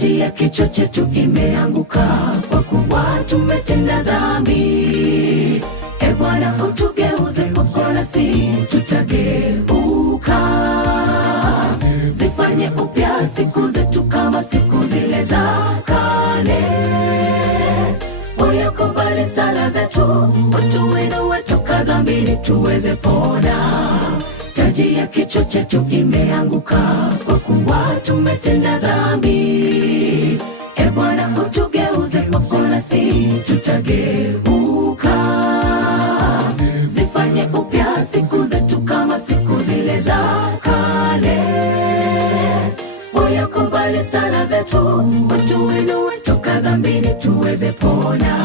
taji ya kichwa chetu imeanguka, kwa kuwa tumetenda dhambi. E Bwana, utugeuze kwako nasi tutageuka. Zifanye upya siku zetu kama siku zile za kale. Uyakubali sala zetu, utuinue toka dhambini tuweze pona. Taji ya kichwa chetu imeanguka, kwa kuwa tumetenda dhambi. E Bwana, utugeuze kwako nasi tutageuka. Zifanye upya siku zetu kama siku zile za kale. Uyakubali sala zetu, utuinue toka dhambini tuweze pona.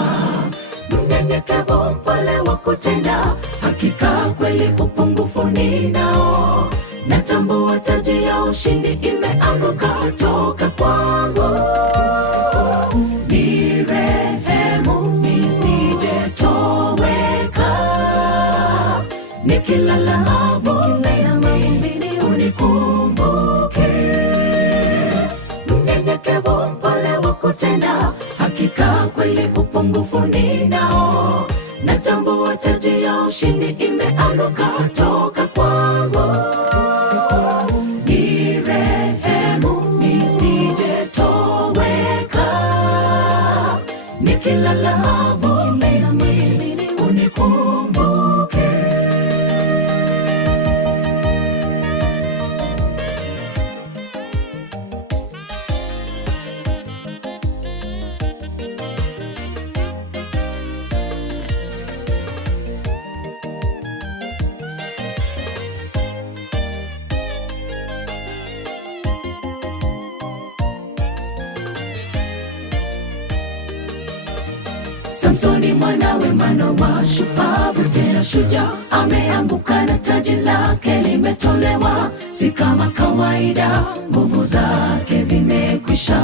Mnyenyekevu, mpole wa kutenda, hakika kweli upungufu ninao. Natambua taji ya ushindi imeanguka toka kwangu. Nirehemu nisijetoweka, nikilala mavumbini unikumbuke. Mnyenyekevu, mpole wa kutenda, hakika kweli upungufu ninao. Natambua taji ya ushindi imeanguka toka kwangu. Nirehemu nisijetoweka, nikilala mavumbini unikumbuke. Samsoni mwanawe Manoa, shupavu tena shujaa, ameanguka na taji lake limetolewa. Si kama kawaida, nguvu zake zimekwisha.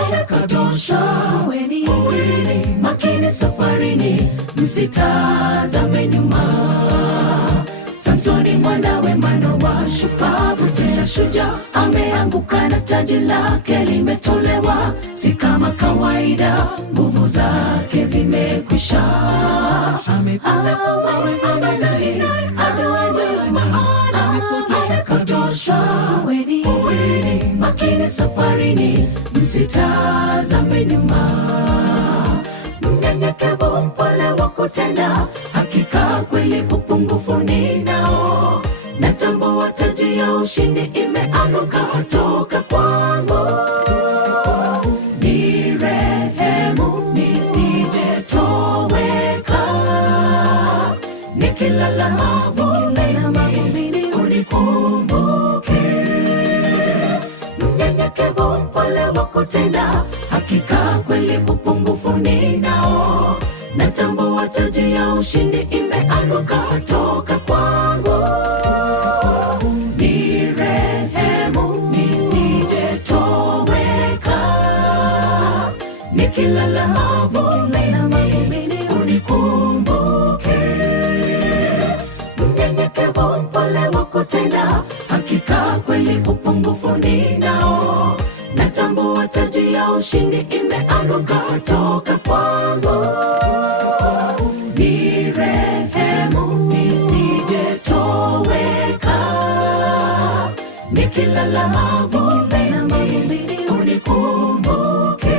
Amekatosha. Kuweni makini safarini, msitazame nyuma. Samsoni mwanawe Manoa, shupavu tena shujaa, ameanguka na taji lake limetolewa. Si kama kawaida, nguvu zake zimekwisha. Amekatosha. Kuweni makini safarini, msitazame nyuma. Mnyenyekevu, mpole wa kutenda, hakika kweli upungufu ninao. Natambua taji ya ushindi imeanguka toka kwangu. Nirehemu nisijetoweka, nikilala mavumbini unikumbuke. Mnyenyekevu, mpole wa kutenda, hakika kweli upungufu ninao. Natambua taji ya ushindi imeanguka toka kwangu. Nirehemu nisijetoweka, nikilala mavumbini unikumbuke. Mnyenyekevu, mpole wa kutenda, hakika kweli upungufu ninao. Natambua taji ya ushindi imeanguka toka kwangu. Nirehemu nisijetoweka, nikilala mavumbini unikumbuke.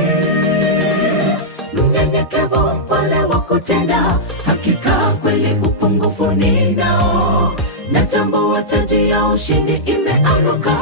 Mnyenyekevu, mpole wa kutenda, hakika kweli upungufu ninao. Natambua taji ya ushindi imeanguka